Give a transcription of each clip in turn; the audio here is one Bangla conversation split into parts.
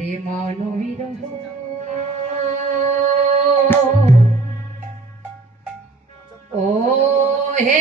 প্রেমানবিরহ ও হে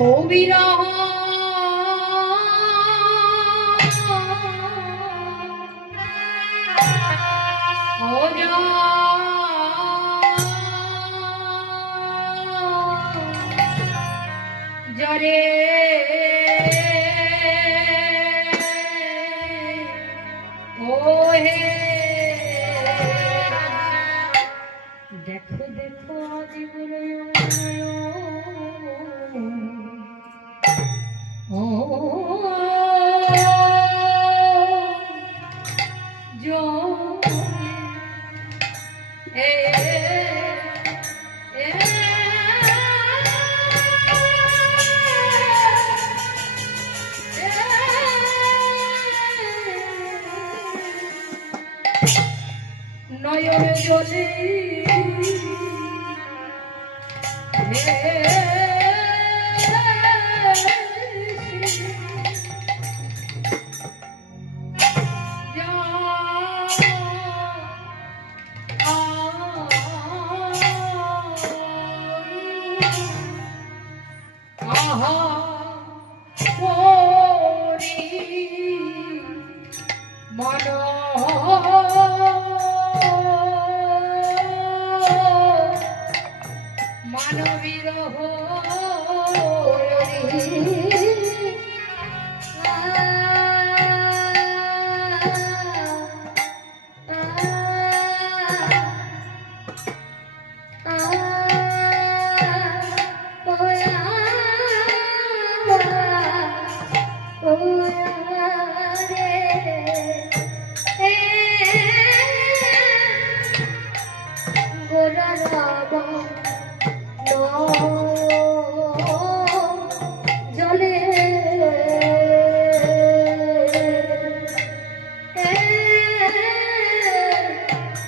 ও বিরহ ও জরে ও হে দেখো দেখো জীবনয় ও जो ए নয়ন জলে মানবিরহ জলে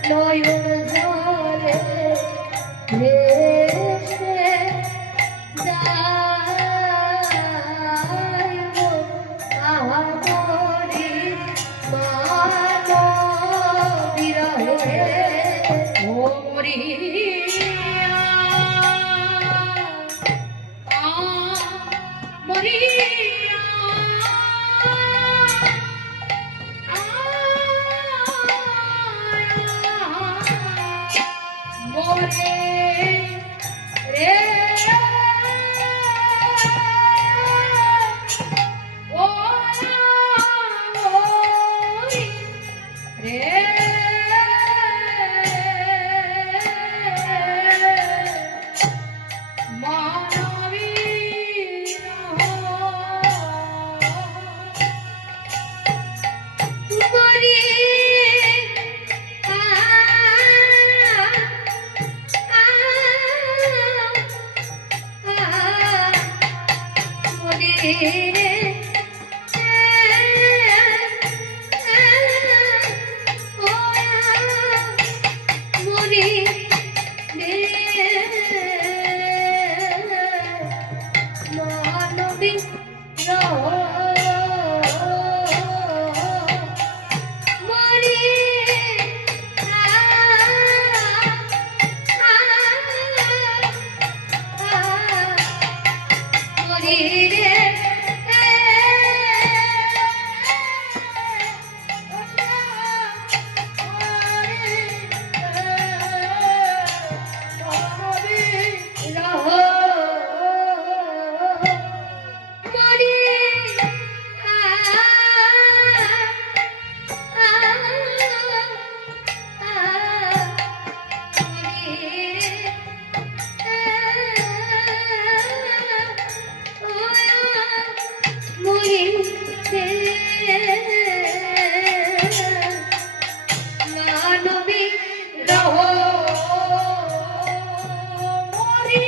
নয়ন জলে ভেসে যাইব আমরি মানবিরহে ও মরি বিরহ মরি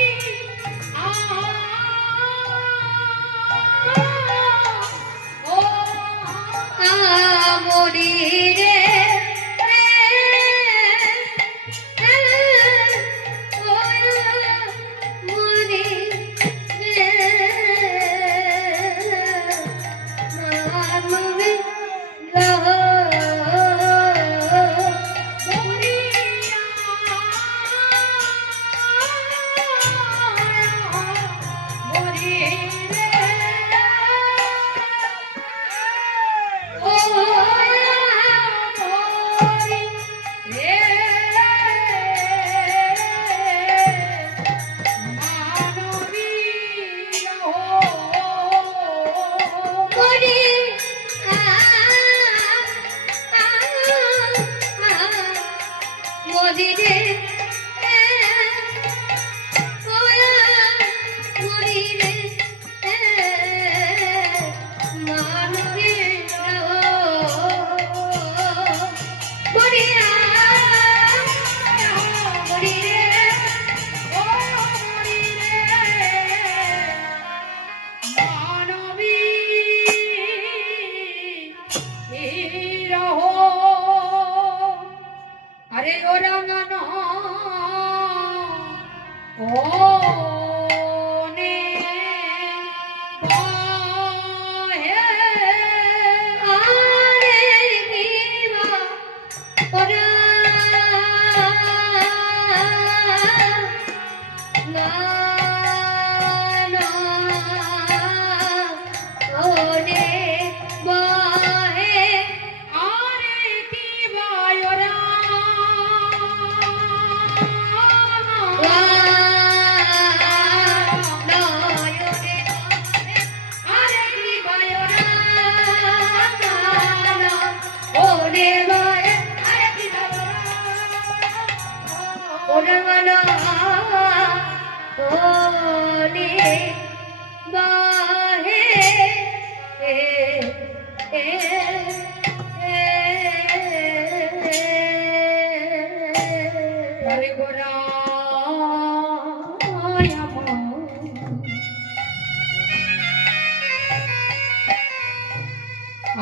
ও মরি রে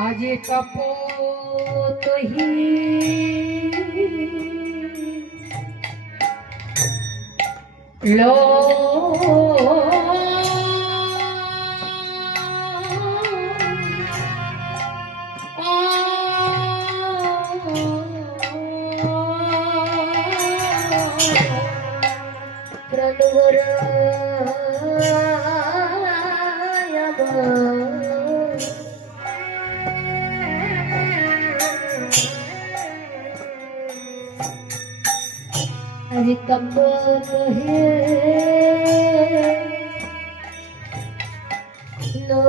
आज कपोत ही लो अरे कपोत है लो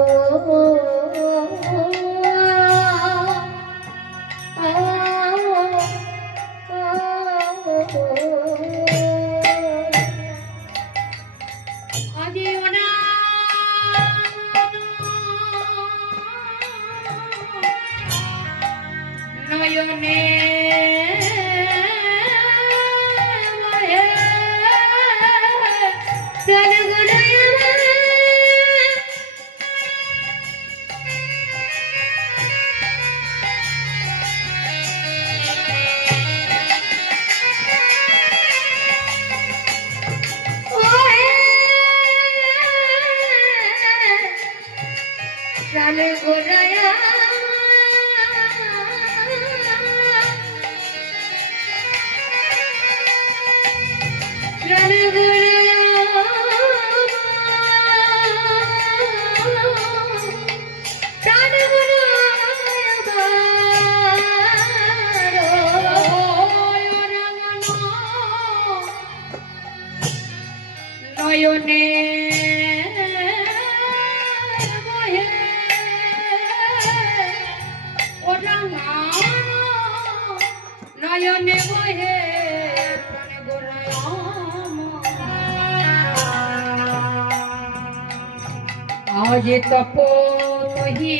आज कपोत ही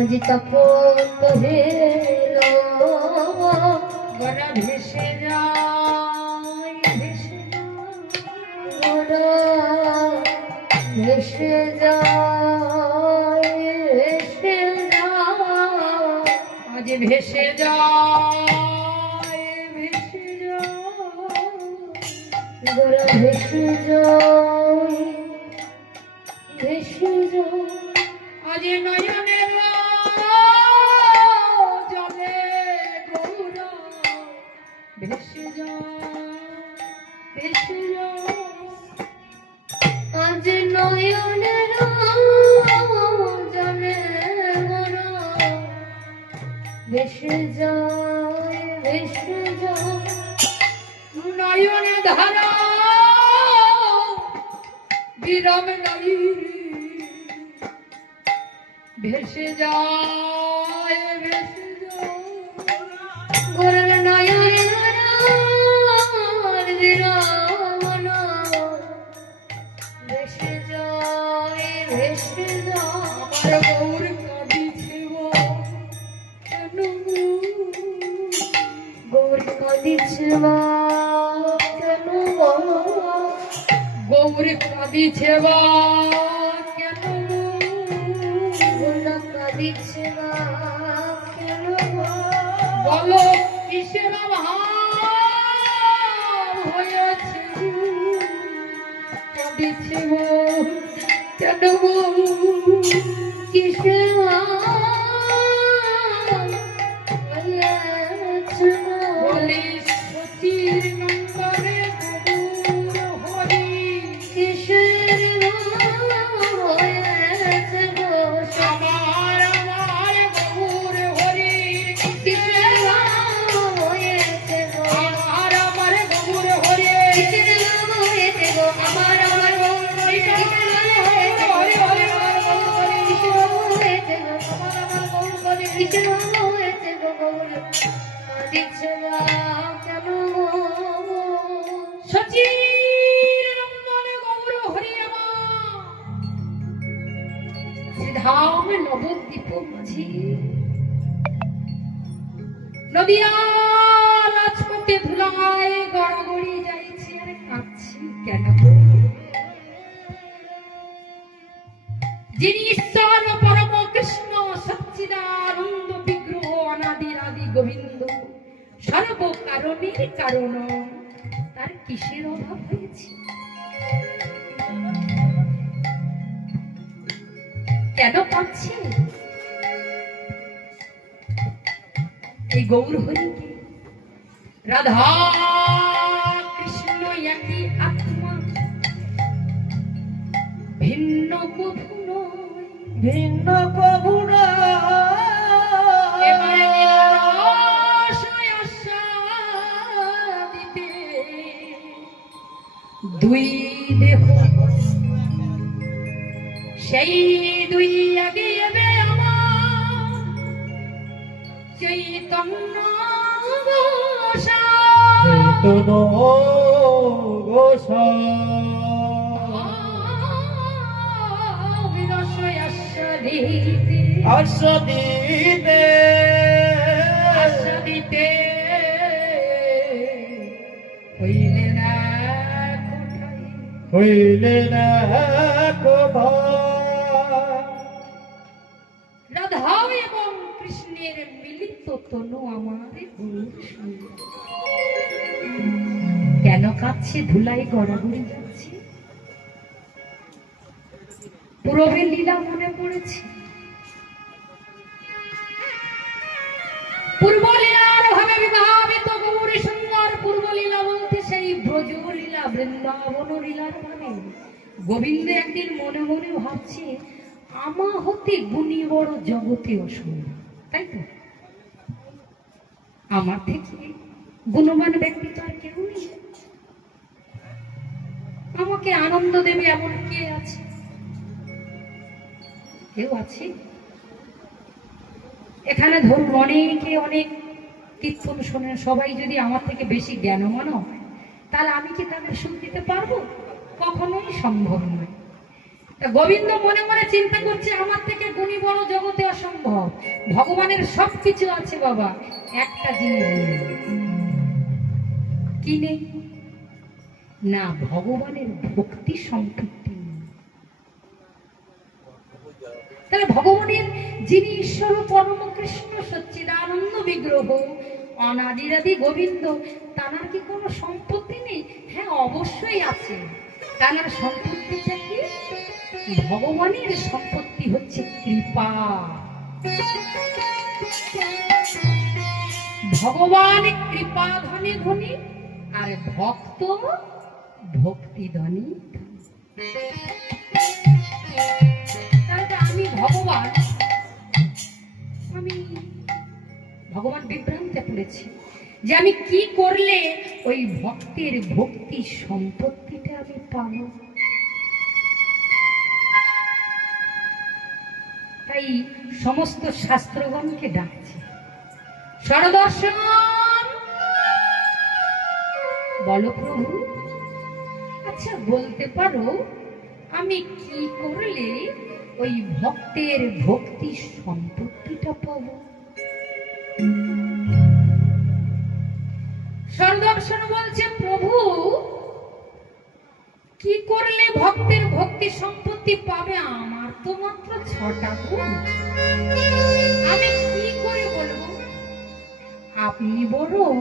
আজ কপোত হেলো গোরা ভেসে যায়, ভেসে গোরা ভেসে যায় ভেসে যায় আজ ভেসে যায়, ভেসে যায় গোরা ভেসে যায় ভেসে যায় আজ নয়নের জলে গৌরা ভেসে যায়, ভেসে যায় আজ নয়নের জলে গোরা ভেসে যায় ভেসে যায় নয়নে ধারা বিরাম নারী ভেসে যায়, ভেসে যায় গোরার নয়নের বিরামন ভেসে যায় ভেসে যায় আমার গৌর কাঁদিছে গো কেন গৌর কাঁদিছে মা কেন গো? গৌর কাঁদিছে বা কেন গৌর কাঁদিছে মা কেন গো? বলো কিসের অভাব হয়েছে কাঁদিছে গো কেন গো কিসের হয়েছে গো? বলি সচির নম্বরে গৌর হরি কিসের হয়েছে গো? আমার গৌর হরি কিসের হয়েছে গো? আমার গৌর হরি কিসের হয়েছে গো? আমার গৌর হয়েছে গো। হরি হরি হরি কিসের হয়েছে গো? আমার গৌর হয়েছে। কিসের হয়েছে গো গৌর? কাঁদিছে মা কেন গো? সচির নম্বরে গৌর হরি আমার শ্রীধাম নবদ্বীপ মাঝি নদিয়া রাজপথে ধুলায় গড়াগড়ি যাইছে আর কাঁদছি কেন গো? যিনি ঈশ্বর পরম কৃষ্ণ সচ্চিদানন্দ বিগ্রহ অনাদির আদি গোবিন্দ সর্ব কারণের কারণ তার কিসের অভাব হয়েছে? কেন পাচ্ছে এই গৌর হরিকে? রাধা কৃষ্ণ একই আত্মা, ভিন্ন কভু নয়, ভিন্ন প্রভু এবারে নিরাশয় আস্বাদিতে দুই দেহ সেই দুই আগিয়েবে আমার চৈতন্য বিরসয় আস্বাদিতে আস্বাদিতে আস্বাদিতে হইলে না কোথায় হইলে না রাধা এবং কৃষ্ণের মিলিত তনু আমার কেন কাঁদছে? ধুলাই গড়াগড়ি যাচ্ছে, পূরবের লীলা মনে পড়েছে। পূর্ব লীলার ভাবে বিভাবিত গৌরী সুন্দর পূর্ব লীলা বলতে সেই ব্রজ লীলা বৃন্দাবন লীলার ভাবে গোবিন্দ একদিন মনে মনে ভাবছে আমা হতে গুণী বড় জগতে অসুন্দর, তাই তো? আমার থেকে গুণবান ব্যক্তি তো আর কেউ নেই, আমাকে আনন্দ দেবে এমন কে আছে? কেউ আছে? এখানে ধরুন অনেকে অনেক কীর্তন শোনেন, সবাই যদি আমার থেকে বেশি জ্ঞানমান হয় তাহলে আমি কি তাদের সুখ দিতে পারবো? কখনোই সম্ভব নয়। তা গোবিন্দ মনে মনে চিন্তা করছে আমার থেকে গুণী বড় জগতে অসম্ভব। ভগবানের সবকিছু আছে বাবা, একটা জিনিস নেই। কি নেই? না ভগবানের ভক্তি সম্পত্তি নেই। তাহলে ভগবানের যিনি ঈশ্বর পরম কৃষ্ণ সচ্চিদানন্দ বিগ্রহ অনাদিরাদি গোবিন্দ, তার কি কোনো সম্পত্তি নেই? হ্যাঁ অবশ্যই আছে। তার সম্পত্তিটা কি? ভগবানের সম্পত্তি হচ্ছে কৃপা। ভগবান কৃপা ধনী ধনী, আর ভক্ত ভক্তি ধনী। আমি ভগবান বিভ্রান্তে পড়েছি যে আমি কি করলে ওই ভক্তের ভক্তি সম্পত্তিটা আমি পাবো। তাই সমস্ত শাস্ত্রগণকে ডাকছি, সরদর্শন বলো প্রভু, আচ্ছা বলতে পারো আমি কি করলে ওই ভক্তের ভক্তি সম্পত্তিটা পাবো? সরদর্শন বলছে প্রভু কি করলে ভক্তের ভক্তি সম্পত্তি পাবে? আমার তো মাত্র 6টা গুণ, আমি কি করে বলবো? আপনি বরং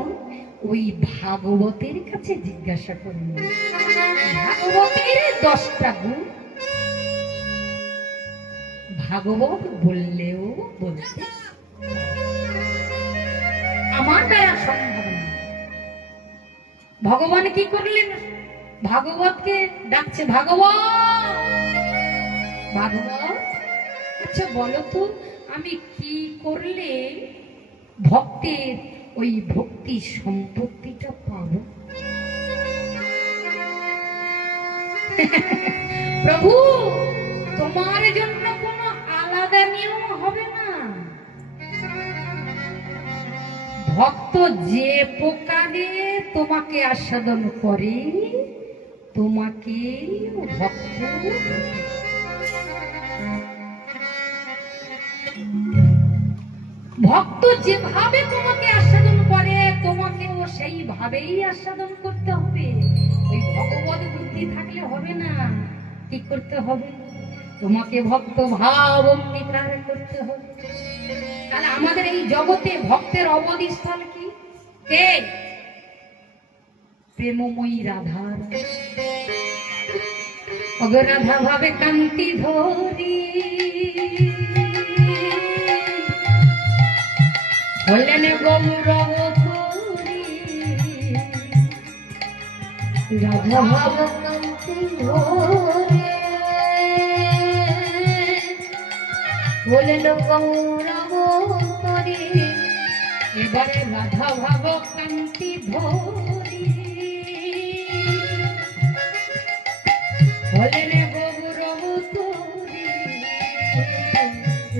ওই ভাগবতের কাছে জিজ্ঞাসা করুন, ভাগবতের 10টা গুণ ভাগবত বললেও বলতে আমার দ্বারা সম্ভব না। ভগবান কি করলেন? ভাগবতকে ডাকছে, ভাগবত ভাগবত, আচ্ছা বলো তো আমি কি করলে ভক্তের ওই ভক্তি সম্পত্তিটা পাবো? প্রভু তোমার জন্য কোনো আলাদা নিয়ম হবে না। ভক্ত যে প্রকারে তোমাকে আস্বাদন করে তোমাকে ভক্ত, ভক্ত যেভাবে তোমাকে আস্বাদন করে তোমাকেও সেইভাবেই আস্বাদন করতে হবে। ওই ভগবত বুদ্ধি থাকলে হবে না। কি করতে হবে? তোমাকে ভক্ত ভাব অঙ্গীকার করতে হবে। তাহলে আমাদের এই জগতে ভক্তের অবধি স্থল কি? কে? প্রেমময়ী রাধা। রাধা ভাবে কান্তি ধরি হলেন গৌরব করি, রাধা ভাবে কান্তি ধরি হলেন গৌরব করি। এবারে রাধা ভাব কান্তি ধরি হলেন গৌরব করি,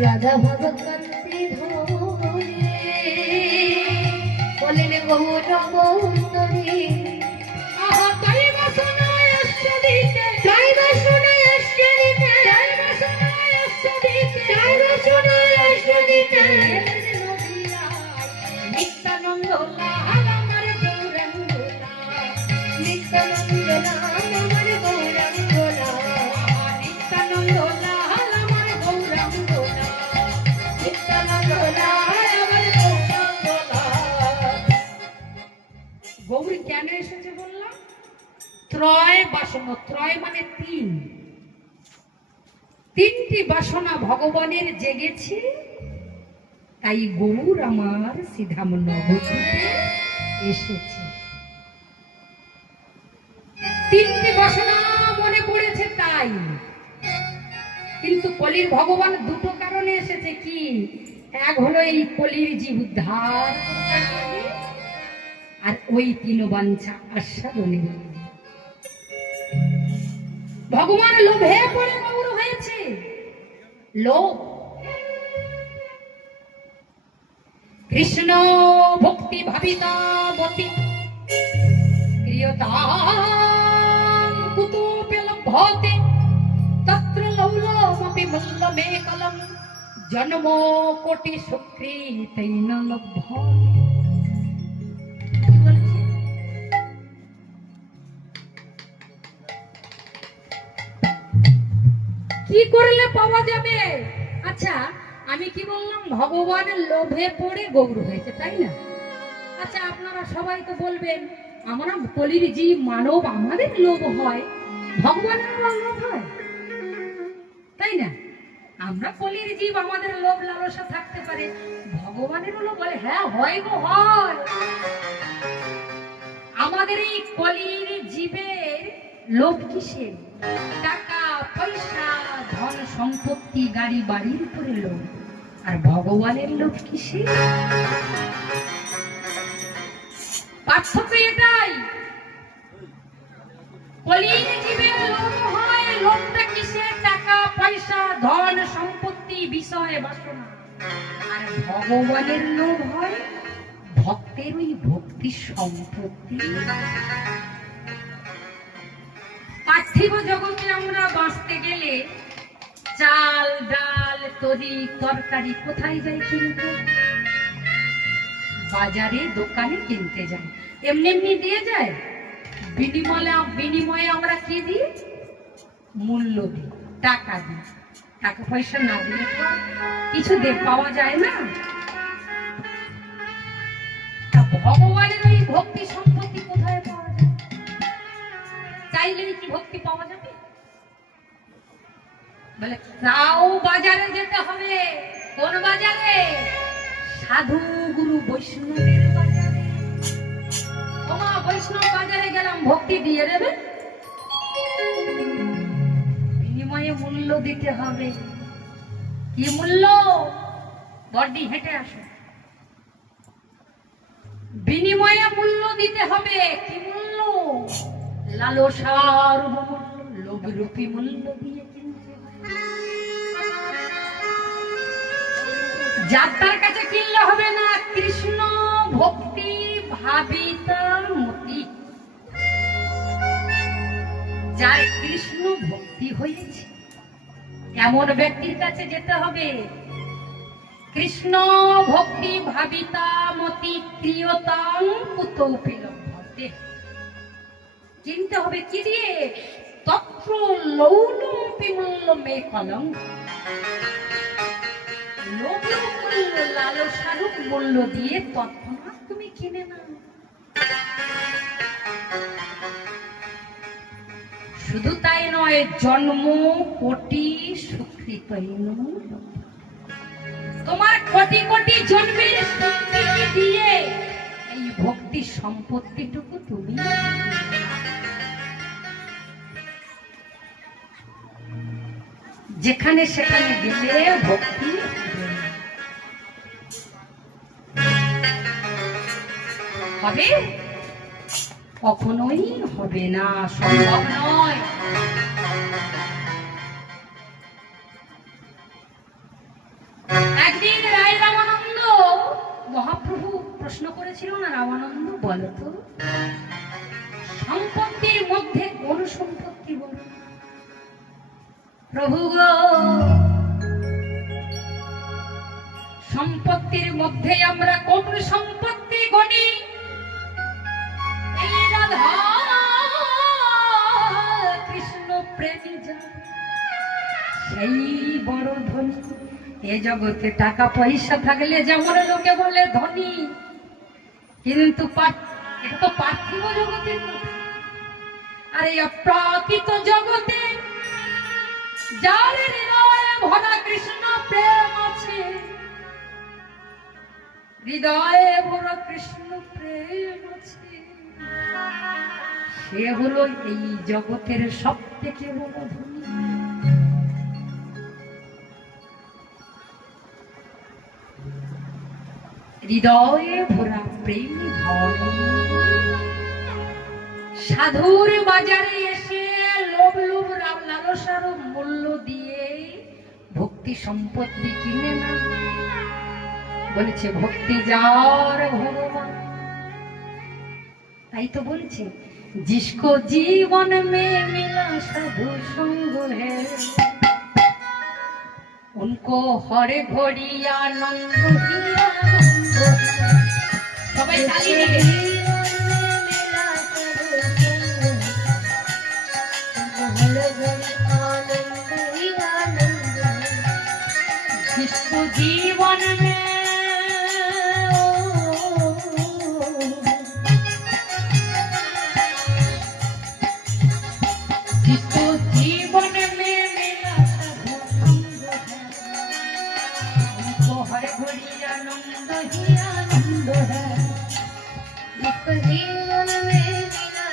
রাধা ভাব কান্তি ধরি হলেন গৌরব করি। আহা তাই বাসনায় আসছে দিতে, তাই বাসনায় আসছে দিতে, তাই বাসনায় আসছে দিতে, তাই বাসনায় আসছে দিতে। নিত্যানন্দ লাল আমার গৌরাঙ্গ লাল, নিত্যানন্দ লাল আমার গৌরাঙ্গ লাল, নিত্যানন্দ লাল আমার গৌরাঙ্গ লাল, নিত্যানন্দ লাল আমার গৌরাঙ্গ লাল। গৌরী কেন এসেছে বললাম? ত্রয় বাসনা, ত্রয় মানে 3টি বাসনা ভগবানের জেগেছে, তাই গৌর আমার সিধাম নবদ্বীপে এসেছে। 3টি বাসনা মনে পড়েছে তাই। কিন্তু কলির ভগবান 2টো কারণে এসেছে। কি? এক হলো এই কলির জীব উদ্ধার, আর ওই 3 বাঞ্ছা আস্বাদনে। ভগবান লোভে পড়ে গৌর হয়েছে। লোভ। কৃষ্ণ ভক্তি ভাবিতাবতী ক্রিয়তাং কুতোপি লভ্যতে তত্র লৌলমপি মূল্যমেকলং জন্ম কোটি সুকৃতেই ন লভ্য। কি করলে পাওয়া যাবে? আচ্ছা, আমি কি বললাম? ভগবানের লোভে পড়ে গৌর হয়েছে, তাই না? আচ্ছা, আপনারা সবাই তো বলবেন আমরা কলির জীব মানব, আমাদের লোভ হয়, ভগবানের লোভ হয়, তাই না? আমরা কলির জীব, আমাদের লোভ লালসা থাকতে পারে, ভগবানের লোভ বলে হ্যাঁ হয় গো হয়। আমাদের এই কলির জীবের লোভ কিসের? টাকা পয়সা ধন সম্পত্তি গাড়ি বাড়ির উপরে লোভ। আর ভগবানের লোভ কিসের? পার্থক্য এটাই, কলির জীবের লোভ হয়, লোভটা কিসের? টাকা পয়সা ধন সম্পত্তি বিষয় বাসনা। আর ভগবানের লোভ হয় ভক্তের ওই ভক্তি সম্পত্তি। পার্থিব জগতে আমরা বাঁচতে গেলে চাল ডাল তরি তরকারি কোথায় যাই কিনতে? বাজারে দোকানে কিনতে যাই। এমনি এমনি দিয়ে যায়? বিনিময়ে আমরা কি দিই? মূল্য দিই, টাকা দিই। টাকা পয়সা না দিলে তো কিছু পাওয়া যায় না। ভগবানের ওই ভক্তি সম্পত্তি কোথায় পাওয়া যায়? চাইলেই কি ভক্তি পাওয়া যাবে? বলে তাও বাজারে যেতে হবে। কোন বাজারে? সাধু গুরু বৈষ্ণবের বাজারে। ওমা, বৈষ্ণব বাজারে গেলাম, ভক্তি দিয়ে দেবে? বিনিময়ে মূল্য দিতে হবে। কি মূল্য? বড্ডি হেঁটে আসো। বিনিময়ে মূল্য দিতে হবে। কি মূল্য? লালসার মূল্য, লোভরূপী মূল্য দিয়ে কিনতে হবে। যাত্রার কাছে কিনলে হবে না। কৃষ্ণ ভক্তি ভাবিতার মতি, যার কৃষ্ণ ভক্তি হয়েছে এমন ব্যক্তির কাছে যেতে হবে। কৃষ্ণ ভক্তি ভাবিতা মতি ক্রিয়তাং কুতৌপি লভ্যতে। কিনতে হবে কি দিয়ে? তত্র লৌলম্পি মূল্য মে কলম। লালসারূপ মূল্য দিয়ে তৎক্ষণাৎ তুমি কিনে নাও। শুধু তাই নয়, জন্ম কোটি সুকৃত। তোমার কোটি কোটি জন্মের সুকৃতি দিয়ে এই ভক্তি সম্পত্তিটুকু তুমি যেখানে সেখানে দিলে ভক্তি হবে? কখনোই হবে না, সম্ভব নয়। একদিন রায় রামানন্দ মহাপ্রভু প্রশ্ন করেছিল না, রামানন্দ বলতো সম্পত্তির মধ্যে কোন সম্পত্তি বল? প্রভু গো, সম্পত্তির মধ্যে আমরা কোন সম্পত্তি গণি? এই রাধা কৃষ্ণ প্রেমী সেই বড় ধনী। এ জগতে টাকা পয়সা থাকলে যেমন লোকে বলে ধনী, কিন্তু এটা তো পার্থিব জগতের কথা। আর এই অপ্রাকৃত জগতে যার হৃদয়ে ভরা কৃষ্ণ প্রেম আছে, হৃদয়ে ভরা কৃষ্ণ প্রেম আছে, সে হলো এই জগতের সব থেকে বড় ধনী। হৃদয়ে ভরা প্রেম ধন। সাধুর বাজারে এসে লোভ লালসার মূল্য দিয়ে ভক্তি সম্পত্তি কিনে না। বলেছে ভক্তি যার ভগবান। তাই তো বলছে जिसको जीवन में मिला साधु संग है उनको हर घड़ी आनंद ही आनंद है। সবাই তালি দিবে। जिसको जीवन में जिसको जीवन में मिला उनको हर घड़ी आनंद ही आनंद है। जिसको जीवन में मिला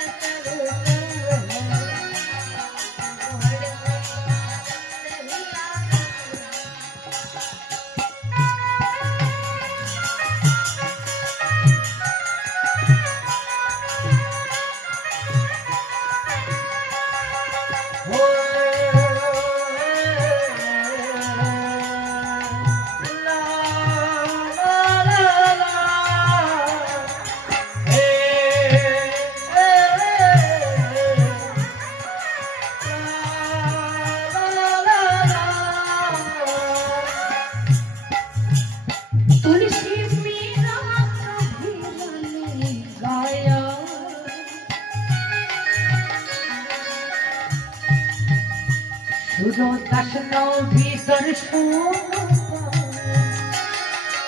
तुलसी मीरा कभी मैंने गाया सुनो दशनो भीतर सोना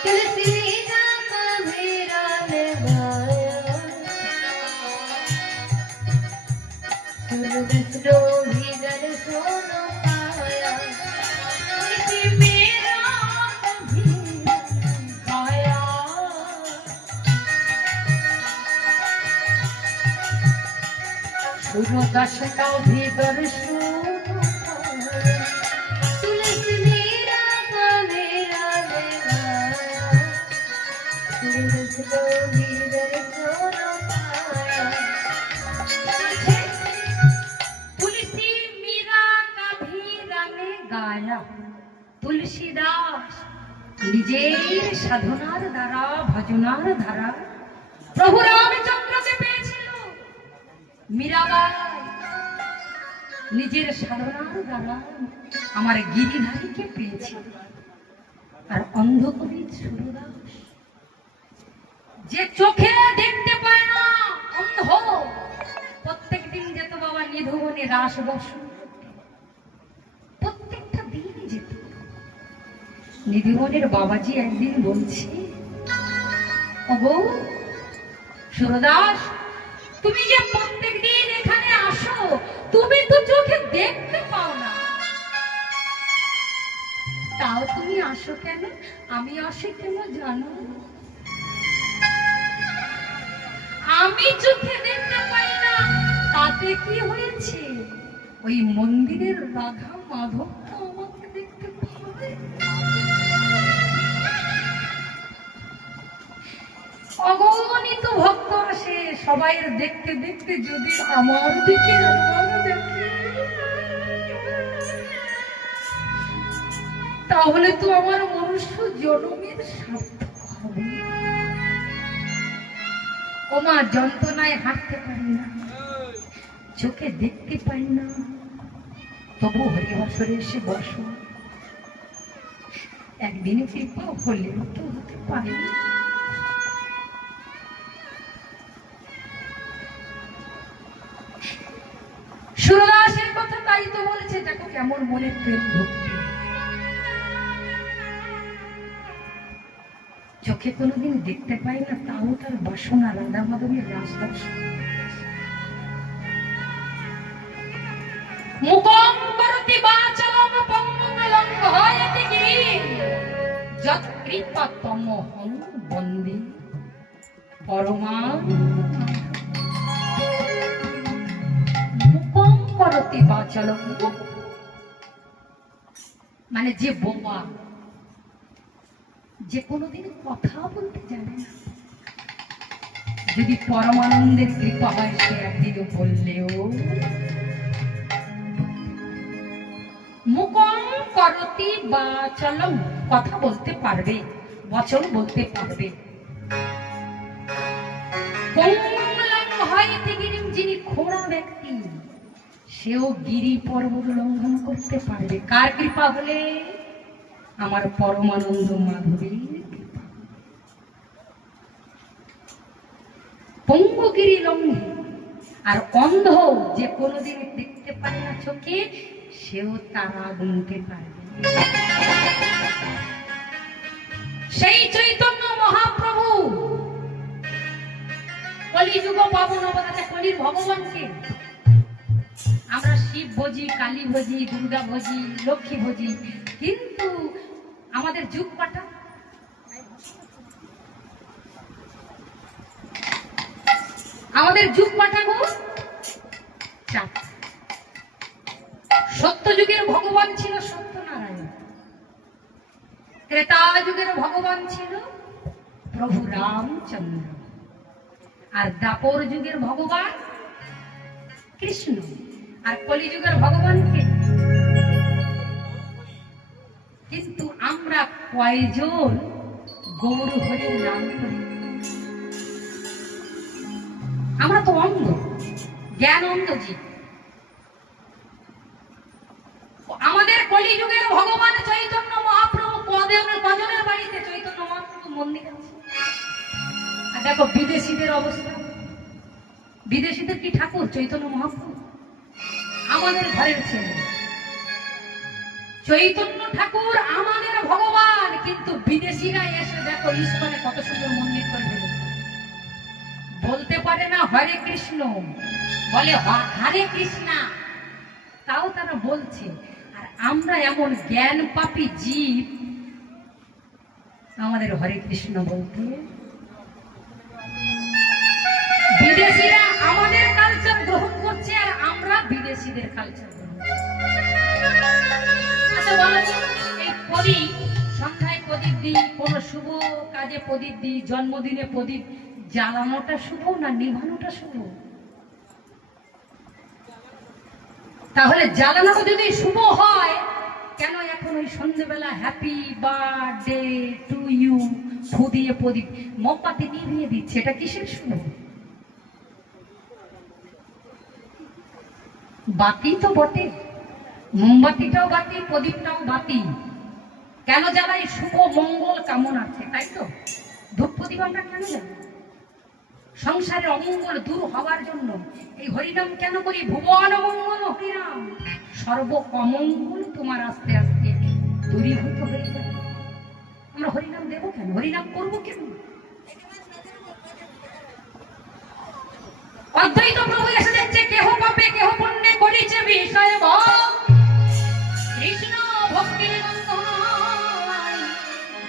तुलसी मीरा का मेरा ने गाया सुनो दसनो भीतर सोना पाया तुलसी मीरा कभी गाया सुनो दशनो भीतर सोना तुलसी मीरा का मेरा ने गाया सुनो दसनो भीतर सोना पाया तुलसी मीरा का भी রানে গায়া তুলসীদাস নিজের সাধনার দ্বারা ভজনার দ্বারা প্রভু রামচন্দ্রকে পেয়েছিল। মীরাবাই নিজের সাধনার দ্বারা আমার গিরিধারীকে পেয়েছিল। আর অন্ধকবি সুরদাস যে চোখে দেখতে পায় না, অন্ধ, প্রত্যেক দিন যেত বাবা নিধুবনে রাস বসন করতে। প্রত্যেকটা দিন যেত। নিধুবনের বাবাজি একদিন বলছে, ওগো সুরদাস, তুমি যে প্রত্যেক দিন এখানে আসো, তুমি তো চোখে দেখতে পাও না, তাও তুমি আসো কেন? আমি আসি কেন জানো? আমি চোখে দেখতে পাই না, তাতে কি হয়েছে? ওই মন্দিরের রাধা মাধব তো আমাকে দেখতে পায়। অগণিত ভক্ত আসে, সবাই দেখতে দেখতে যদি আমার দিকে আমার দেখে, তাহলে তো আমার মনুষ্য জন্মের সার্থক হবে। ওমা যন্ত্রণায় হাঁটতে পারি না, চোখে দেখতে পাই না, তবু হরিবাসরে এসে বসো। একদিনে কৃপা হলেও তো হতে পারে। সুরদাসের কথা তাই তো বলেছে, দেখো কেমন মনে প্রেম ভক্তি। চোখে কোনোদিন দেখতে পাই না, তাও তার বাসনা রাধা মাধবের রাসদাস। মুখং করতি বাচলং পঙ্গলং হয়তি গিরিং যৎ কৃপাতমহং বন্দে পরমানন্দম। মুখং করতি বাচলং মানে যে বোবা, যে কোনোদিন কথা বলতে জানে না, যদি পরমানন্দের কৃপা হয় সে একদিনও বললেও। মুখং করতি বাচলং কথা বলতে পারবে, বচন বলতে পারবে। পঙ্গলং হয়তি গিরিং যিনি খোঁড়া ব্যক্তি, সেও গিরি পর্বত লঙ্ঘন করতে পারবে। কার কৃপা হলে? আমার পরমানন্দ মাধবীর কৃপা। পঙ্গগিরি লঙ্ঘে, আর অন্ধ যে কোনোদিন দেখতে পারে না চোখে, সেও তারা গুনতে পারবে। সেই চৈতন্য মহাপ্রভু কলিযুগ পাবন অবতারে কলির ভগবানকে আমরা শিব ভোজি, কালী ভোজি, দুর্গা ভোজি, লক্ষ্মী ভোজি, কিন্তু আমাদের যুগ পাঠা সত্য যুগের ভগবান ছিল সত্যনারায়ণ, ত্রেতা যুগের ভগবান ছিল প্রভু রামচন্দ্র, আর দাপর যুগের ভগবান কৃষ্ণ, আর কলিযুগের ভগবানকে। কিন্তু আমরা কয়জন গৌর হরির নাম করি? আমরা তো অন্ধ, জ্ঞান অন্ধ জীব। আমাদের কলিযুগের ভগবান চৈতন্য মহাপ্রভু কজনের বাড়িতে চৈতন্য মহাপ্রভু মন্দির আছে? আর দেখো বিদেশিদের অবস্থা, বিদেশিদের কি ঠাকুর চৈতন্য মহাপ্রভু? আমাদের ঘরের ছেলে চৈতন্য ঠাকুর আমাদের ভগবান, কিন্তু বিদেশিরা এসে দেখো ইস্কনে কত সুন্দর মন্দির করে ফেলেছে। বলতে পারে না হরে কৃষ্ণ, বলে হরে কৃষ্ণা, তাও তারা বলছে। আর আমরা এমন জ্ঞান পাপী জীব, আমাদের হরে কৃষ্ণ বলতে। বিদেশিরা আমাদের কালচার গ্রহণ করছে, আর আমরা বিদেশিদের কালচার গ্রহণ করছি। আচ্ছা বলো, এই প্রদীপ, সন্ধ্যায় প্রদীপ দিই, কোন শুভ কাজে প্রদীপ দিই, জন্মদিনে প্রদীপ জ্বালানোটা শুভ না নিভানোটা শুভ? তাহলে জ্বালানোটা যদি শুভ হয়, কেন এখন ওই সন্ধ্যেবেলা হ্যাপি বার্থডে টু ইউ ফু দিয়ে প্রদীপ মোমবাতি নিভিয়ে দিচ্ছে? এটা কিসের শুভ? বাতি তো বটে, মোমবাতিটাও বাতি, প্রদীপটাও বাতি। কেন জ্বালাই? শুভ মঙ্গল কামনার্থে, তাই তো। ধূপ প্রদীপ আমরা কেন জ্বালাই? সংসারে অমঙ্গল দূর হওয়ার জন্য। এই হরিনাম কেন করি? ভুবন মঙ্গল হরিনাম, সর্ব অমঙ্গল তোমার আস্তে আস্তে দূরীভূত হয়ে যাবে। আমরা হরিনাম দেবো কেন? হরিনাম করবো কেন? অদ্বৈত প্রভু এসে দেখছে কেহ পাপে কেহ পুণ্যে করিছে বিষয় ভোগ, কৃষ্ণ ভক্তির বন্ধনায়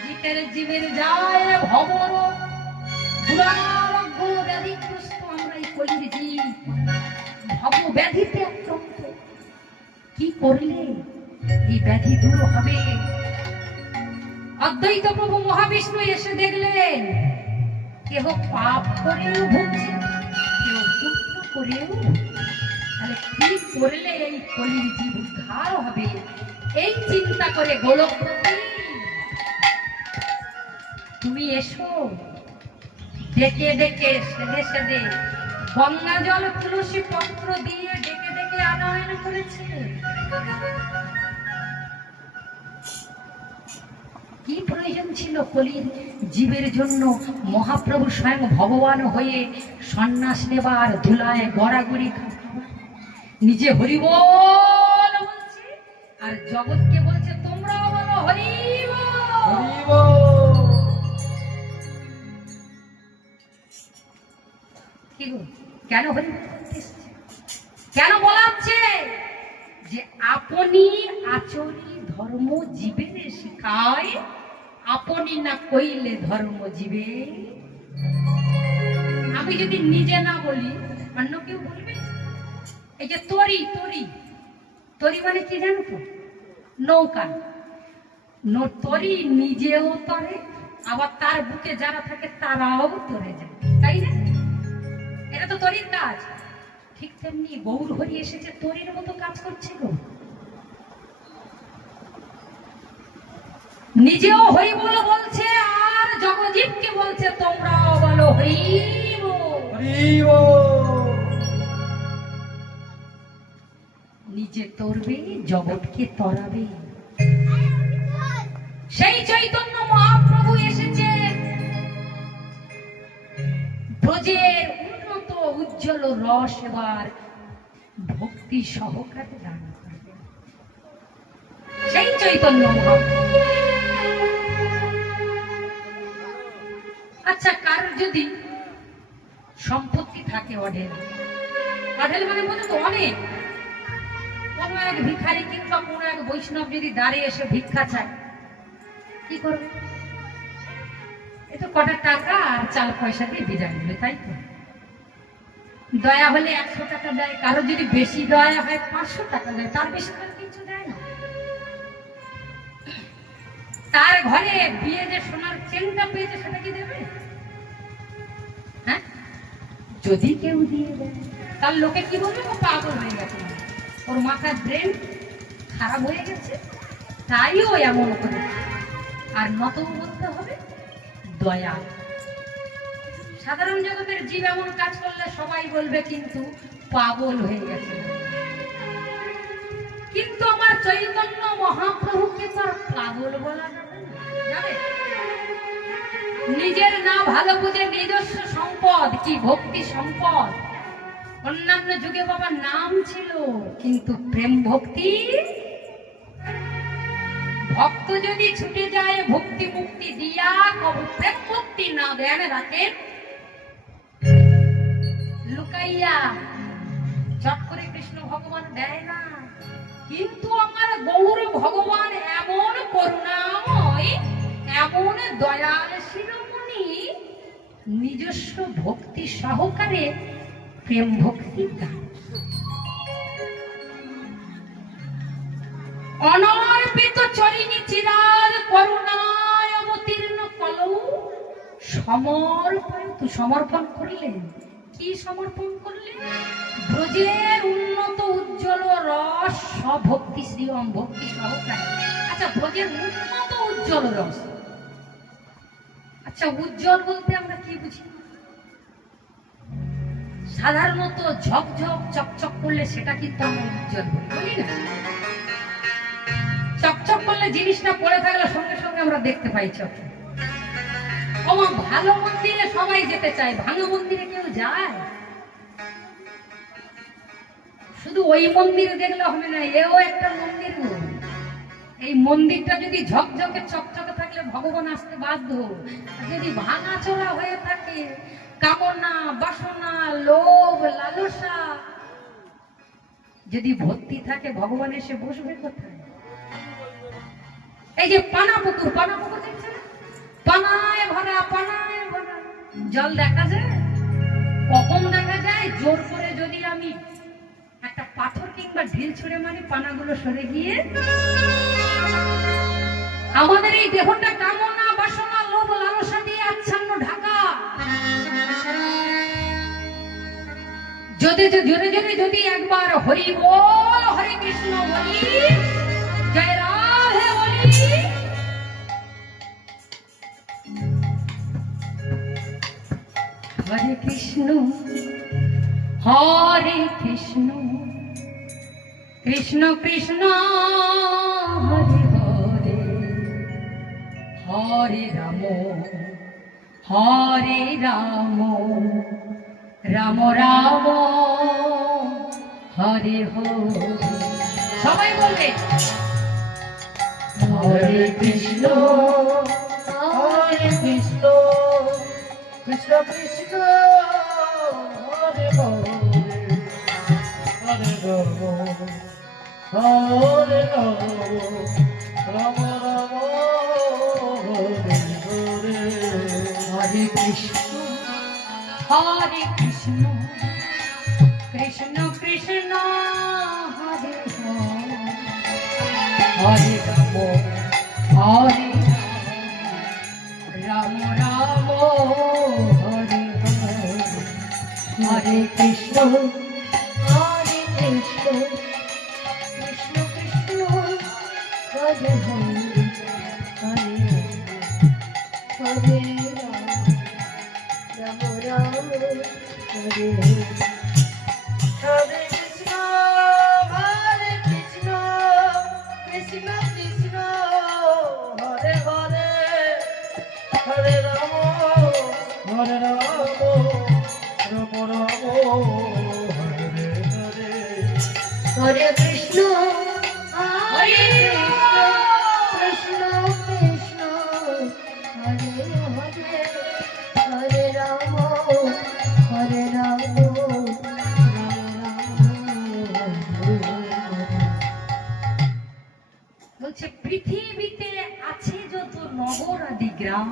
জিতের জীবের যায় ভবর দুরারোগ্য ব্যাধিগ্রস্ত। আমরা এই কলির জীব, ভব ব্যাধিতে আক্রান্ত। কি করলে এই ব্যাধি দূর হবে? অদ্বৈত প্রভু মহাবিষ্ণু এসে দেখলেন কেহ পাপ করেও ভুগছে, কেউ পুণ্য করেও। তাহলে কি করলে এই কলির জীব উদ্ধার হবে? এই চিন্তা করে গোলকপতি তুমি এসো। ডেকে ডেকে সেদে সেদে গঙ্গা জল তুলসী পত্র দিয়ে ডেকে ডেকে আনয়ন করেছে। কি প্রয়োজন ছিল কলির জীবের জন্য মহাপ্রভু স্বয়ং ভগবান হয়ে সন্ন্যাস নেবার, ধুলায় গড়াগড়ি নিজে হরি বল বলছে, আর জগৎকে বলছে তোমরা বলো হরি বল। কেন হরি কেন বলাচ্ছে? যে আপনি আচরি ধর্ম জীবের শিখায়, আপনি না কইলে ধর্ম জীবে। আমি যদি নিজে না বলি, অন্য কেউ বলবে? এই যে তরি তরি তরি মানে কি জানো তো? নৌকা। তরি নিজেও তরে, আবার তার বুকে যারা থাকে তারাও তরে যায়, তাই না? এটা তো তরির কাজ। ঠিক তেমনি গৌর হরি এসেছে তরির মতো কাজ করছিল। নিজেও হরি বল বলছে, আর জগজীবকে বলছে তোমরাও বলো হরি বল। নিজে তরবে, জগৎকে তরাবে। সেই চৈতন্য মহাপ্রভু এসেছেন ব্রজের উন্নত উজ্জ্বল রস এবার ভক্তি সহকারে দান করবেন। সেই চৈতন্য মহাপ্রভু। আচ্ছা, কার যদি সম্পত্তি থাকে অঢেল, অঢেল মানে বোঝো তো অনেক, কোন এক ভিখারি কিংবা কোন এক বৈষ্ণব যদি দাঁড়িয়ে এসে ভিক্ষা চায়, কি করবে? এ তো কটা টাকা আর চাল পয়সা দিয়ে বিদায় নেবে, তাই তো? দয়া হলে 100 টাকা দেয়, কারো যদি বেশি দয়া হয় 500 টাকা দেয়, তার বেশি করে কিছু দেয় না। তার ঘরে বিয়ে যে সোনার চেনটা পেয়েছে সেটা কি দেবে? হ্যাঁ, যদি কেউ দিয়ে দেয় তার লোকে কি বলবে? ও পাগল হয়ে গেছে, ওর মাথার ব্রেন খারাপ হয়ে গেছে, তাই ও এমন করে। আর নত বলতে হবে দয়া। সাধারণ জগতের জীব এমন কাজ করলে সবাই বলবে কিন্তু পাগল হয়ে গেছে। কিন্তু আমার চৈতন্য মহাপ্রভুকে তো আর পাগল বলা যাবে না, যাবে? নিজের না ভালো বুঝে নিজস্ব সম্পদ কি ভক্তি সম্পদ। অন্যান্য যুগে বাবার নাম ছিল, কিন্তু প্রেম ভক্তি। ভক্ত যদি ছুটে যায় ভক্তি মুক্তি দিয়া, কবু প্রেম ভক্তি না দেন রাখেন লুকাইয়া, চট করে কৃষ্ণ ভগবান দেয় না। কিন্তু আমার গৌর ভগবান এমন করুণাময়, এমন দয়াল শিরোমণি, নিজস্ব ভক্তি সহকারে প্রেম ভক্তি দান। অনর্পিত চরিণী চিরাল করুণায় অবতীর্ণ কলৌ সমর্পণ। তো সমর্পণ করিলেন, কি সমর্পণ করলেন? ব্রজের উন্নত উজ্জ্বল রস ভক্তি শ্রীম ভক্তি সহকারে। আচ্ছা, ব্রজের উন্নত উজ্জ্বল রস, আচ্ছা উজ্জ্বল বলতে আমরা কি বুঝি? সাধারণত ঝকঝক চকচক করলে সেটা কিন্তু আমরা উজ্জ্বল বলি না। চকচক করলে জিনিসটা পড়ে থাকলে সঙ্গে সঙ্গে আমরা দেখতে পাই চোখে। ভালো মন্দিরে সবাই যেতে চায়, ভাঙা মন্দিরে কেউ যায়? শুধু ওই মন্দিরে দেখলে হবে না, এও একটা মন্দির। এই মন্দিরটা যদি ঝকঝকে চকচকে থাকলে ভগবান আসতে বাধ্য। যদি ভাঙা চোরা হয়ে থাকে, কামনা বাসনা লোভ লালসা যদি ভর্তি থাকে, ভগবান এসে বসবে কোথায়? এই যে পানা পুকুর, পানা পুকুর দেখছেন, পানায় ভরা, পানায় ভরা জল দেখা যায়। কখন দেখা যায়? জোর করে যদি আমি একটা পাথর কিংবা ঢিল ছুঁড়ে মারি, পানাগুলো সরে গিয়ে আমাদের এই দেহটা কামনা বাসনা লোভ লালসা দিয়ে আচ্ছন্ন ঢাকা। যদি জোরে জোরে যদি একবার হরি বল, হরে কৃষ্ণ বলি, জয় রাধে বলি, হরে কৃষ্ণ হরে কৃষ্ণ কৃষ্ণ কৃষ্ণ হরে হরে, হরে রাম হরে রাম, রাম রাম হরে হরে। সবাই বলবে হরে কৃষ্ণ কৃষ্ণ কৃষ্ণ হরে হরে, হরে রাম হরে রাম, রাম রাম হরে হরে। হরে কৃষ্ণ হরে কৃষ্ণ কৃষ্ণ কৃষ্ণ হরে হরে, হরে রাম হরে রাম, রাম হরে হরে। হরে কৃষ্ণ হরে কৃষ্ণ কৃষ্ণ কৃষ্ণ হরে হরে, হরে হরে রাম রাম হরে হরে। হরে কৃষ্ণ কৃষ্ণ কৃষ্ণ কৃষ্ণ হরে হরে রাম হরে রাম রাম রাম হরে হরে হরে কৃষ্ণ হরে কৃষ্ণ কৃষ্ণ কৃষ্ণ হরে হরে হরে রাম হরে রাম বলছে পৃথিবীতে আছে যত নগর আদি গ্রাম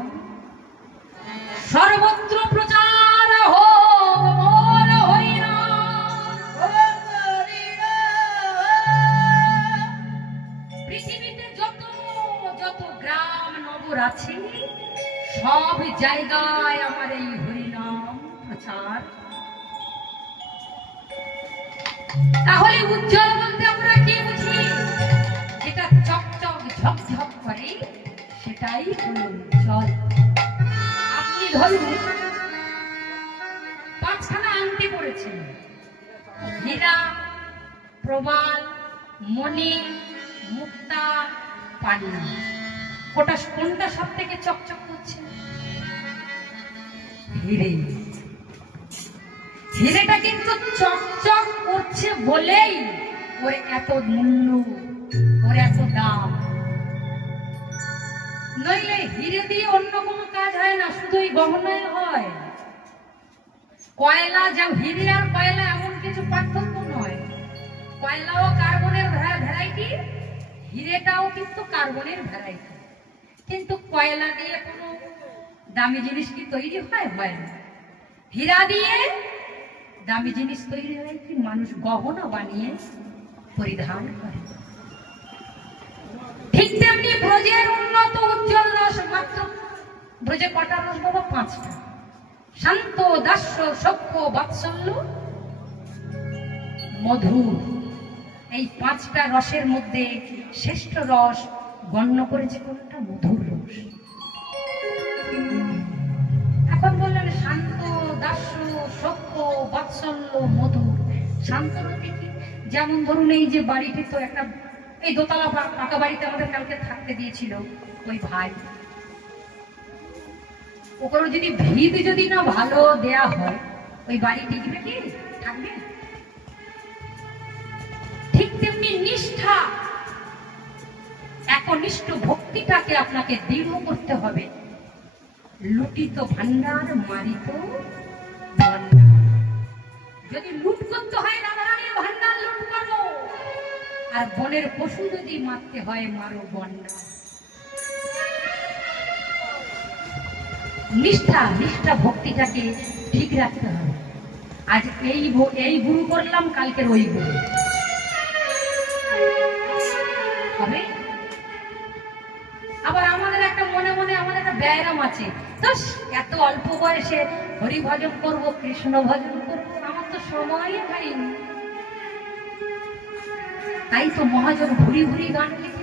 সর্বত্র প্রচার হোক মোর হরিনাম। পৃথিবীতে যত যত গ্রাম নগর আছে সব জায়গায় আমার এই হরিনাম প্রচার। তাহলে উজ্জ্বল বলতে আমরা কি বুঝি? যেটা চকচক ঝকঝক করে সেটাই হলো উজ্জ্বল। আপনি ধরুন পাঁচখানা আংটি পড়েছেন, হীরা, প্রবাল, মণি, মুক্তা, পানি। কোনটা সব থেকে চকচক করছে? হিরে। হিরেটা কিন্তু চকচক করছে বলেই ওর এত মূল্য, ওর এত দাম। নইলে হিরে দিয়ে অন্য কোনো কাজ হয় না, শুধু এই গহনায় হয়। কয়লা যা, হিরে আর কয়লা এমন কিছু পার্থক্য নয়। কয়লাও কার্বনের ভ্যারাইটি, হিরেটাও কিন্তু কার্বনের ভ্যারাইটি। কিন্তু কয়লা দিয়ে কোনো দামি জিনিস কি তৈরি হয়? হয় না। হীরা দিয়ে দামি জিনিস তৈরি হয় কি? মানুষ গহনা বানিয়ে পরিধান করে। ঠিক তেমনি ব্রজের উন্নত উজ্জ্বল রস মাত্র। ব্রজে কটা রস বাবা? 5টা। শান্ত, দাস্য, সখ্য, বাৎসল্য, মধুর। এই 5টা রসের মধ্যে শ্রেষ্ঠ রস গণ্য করেছে কোনটা? মধুর রস। এখন বললেন শান্ত, দাস্য, সখ্য, বাৎসল্য, মধুর। শান্ত রতি কি? যেমন ধরুন এই যে বাড়িটি তো একটা, এই দোতলা পাকা বাড়িতে আমাদের কালকে থাকতে দিয়েছিল ওই ভাই। ওগুলো যদি ভিত যদি না ভালো দেয়া হয় ওই বাড়ি টিকবে কি? থাকবে? ঠিক তেমনি নিষ্ঠা, একনিষ্ঠ ভক্তিটাকে আপনাকে দৃঢ় করতে হবে। লুটিত ভান্ডার, মারিত ভান্ডার। যদি লুট করতে হয় রাধারানীর ভান্ডার লুট করো, আর বনের পশু যদি মারতে হয় মারো গন্ডা। নিষ্ঠা ভক্তিটাকে ঠিক রাখতে হবে। আজ এই গুরু করলাম, কালকের ওই গুরু হবে। আবার আমাদের একটা মনে মনে আমাদের একটা ব্যায়াম আছে, এত অল্প বয়সে হরি ভজন করবো, কৃষ্ণ ভজন করবো, আমার তো সময় হয়নি। তাই তো মহাজন ভুরি ভুরি গান লিখে